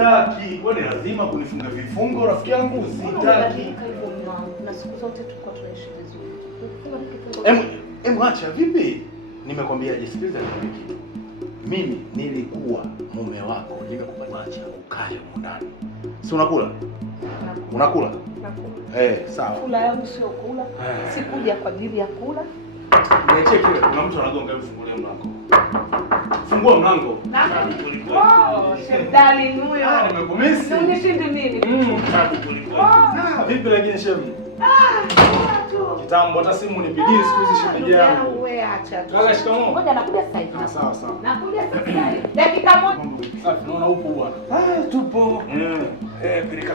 Sitaki. Kwani lazima kunifunga vifungo rafiki yangu? Sitaki. Na siku zote tulikuwa tunaishi vizuri. Acha vipi? Nimekwambiaje? Sikiliza nikwambie kitu. Mimi nilikuwa mume wako, nimekupa acha ukae ndani. Si unakula? Unakula? Nakula. Sawa. Kula yangu sio kula. Sikuja kwa ajili ya kula. Niachie kile. Kuna mtu anagonga hivi, fungulia mlango. Fungua mlango. Shedali huyo. Nimekumisi. Unishinde mimi. Vipi lakini shemu? Kitambo hata simu nipigie siku hizi shemeji yangu. Wewe acha tu. Kaka shikamoo. Ngoja nakuja sasa hivi. Sawa. Nakuja sasa hivi. Dakika moja. Safi, naona upo bwana. Tupo.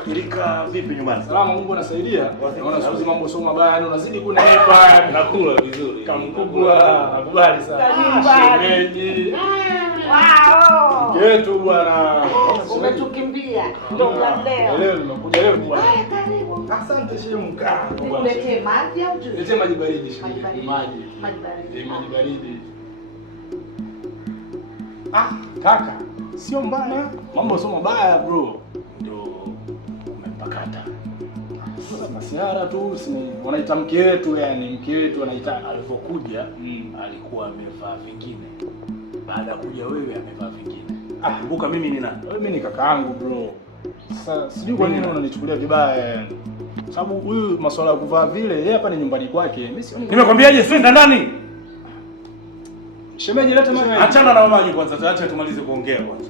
Pilika vipi nyumbani? Salama, Mungu anasaidia. Naona siku hizi mambo sio mabaya, unazidi kunepa. Nakula vizuri. Kamkubwa, nakubali sana. Shemeji. Wow. Mketu bwana. Umetukimbia. Ndio leo. Leo nimekuja leo bwana. Haya, karibu. Asante shemu kaa. Nikuletee maji au juice? Niletee maji baridi shemeji. Maji baridi. Maji baridi. Kaka, sio mbaya. Mambo sio mabaya bro. Ndio umempakata. Sasa masiara tu, wanaita mke wetu, yani mke wetu anaita. Alipokuja alikuwa amevaa vingine. Baada ya kuja wewe amevaa vingine. Kumbuka mimi ni nani? Mimi ni kakaangu bro. Sasa sijui kwa nini unanichukulia vibaya yani. Sababu huyu masuala ya kuvaa vile, yeye hapa ni nyumbani kwake. Mimi sio. Nimekwambiaje swenda ndani? Shemeji leta maji. Achana na maji kwanza, acha tumalize kuongea kwanza.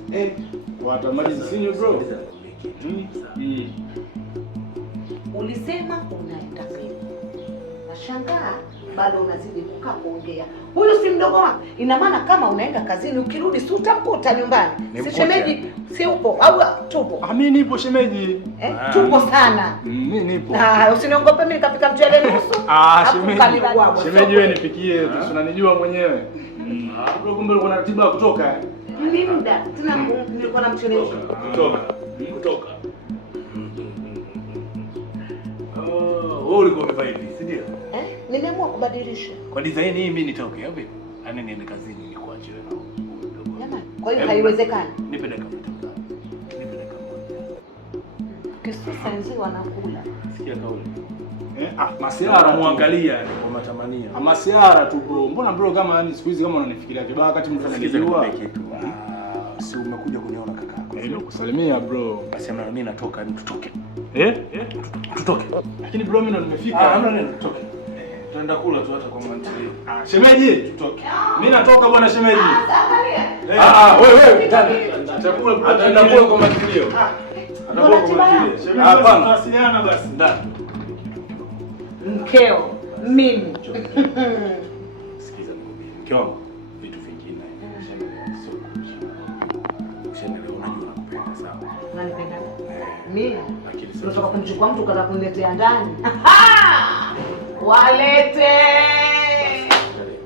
Watamaliza sinyo bro. Ulisema unaenda pili. Nashangaa bado unazidi kukaa kuongea. Huyu si mdogo wako. Ina maana kama unaenda kazini ukirudi si utamkuta nyumbani. Si shemeji si upo au tupo? Mimi nipo shemeji. Tupo sana. Mimi nipo. Usiniongope mimi nikapika mchele nusu. Shemeji. Shemeji wewe nipikie tu, unanijua mwenyewe. Bro kumbe uko na ratiba ya kutoka. Ni muda. Tuna nilikuwa na mchele nusu. Kutoka. Wewe ulikuwa umevaa hivi, si ndio? Nimeamua kubadilisha. Kwa design hii mimi nitoke au vipi? Yaani niende kazini nikuache wewe na jamani. Kwa hiyo haiwezekani. Nipe dakika moja. Kisusa nzi wanakula. Sikia kauli. Masiara muangalia kwa matamanio. Masiara tu bro. Mbona bro kama yani siku hizi kama unanifikiria vibaya wakati mtu ananijua kitu. Si umekuja kuniona kaka yako. Ndio kusalimia bro. Basi mimi natoka, yani tutoke. Tutoke. Lakini bro mimi ndo nimefika. Hamna nini, tutoke. Tunaenda kula tu hata kwa mantili. Shemeji, tutoke. Mimi natoka bwana shemeji. Angalia. Wewe chakula bro. Ataenda kula kwa mantilio. Atakuwa kwa mantilio. Shemeji, hapana. Tuwasiliana basi. Ndani. Mkeo, mimi. Sikiza mke wangu, vitu vingine. Shemeji, unajua nakupenda sawa. Unanipenda? Mimi. Lakini sasa unataka kumchukua mtu kana kuniletea ndani. Walete.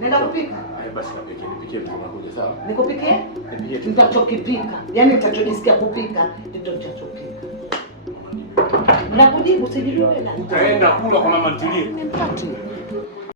Nenda kupika. Haya basi nipikie vitu vinakuja sawa? Nikupikie? Nipikie. Nitachokipika. Yaani nitachojisikia kupika, ndio nitachopika. Na kujibu sijui wewe nani. Utaenda kula kwa mama ntilie. Nimpate.